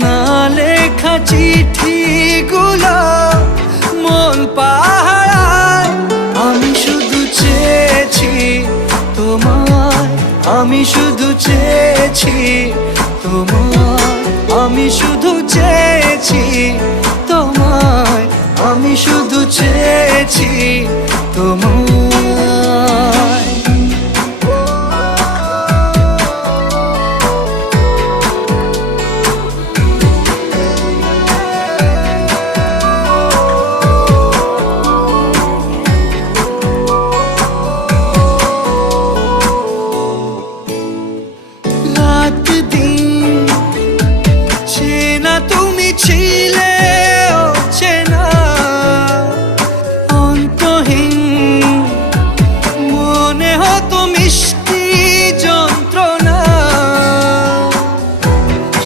না লেখা চিঠিগুলো মন পাহারায়। আমি শুধু চেয়েছি তোমায়, আমি শুধু চেয়েছি তোমায়, আমি শুধু চেয়েছি তোমায়, আমি শুধু চেয়েছি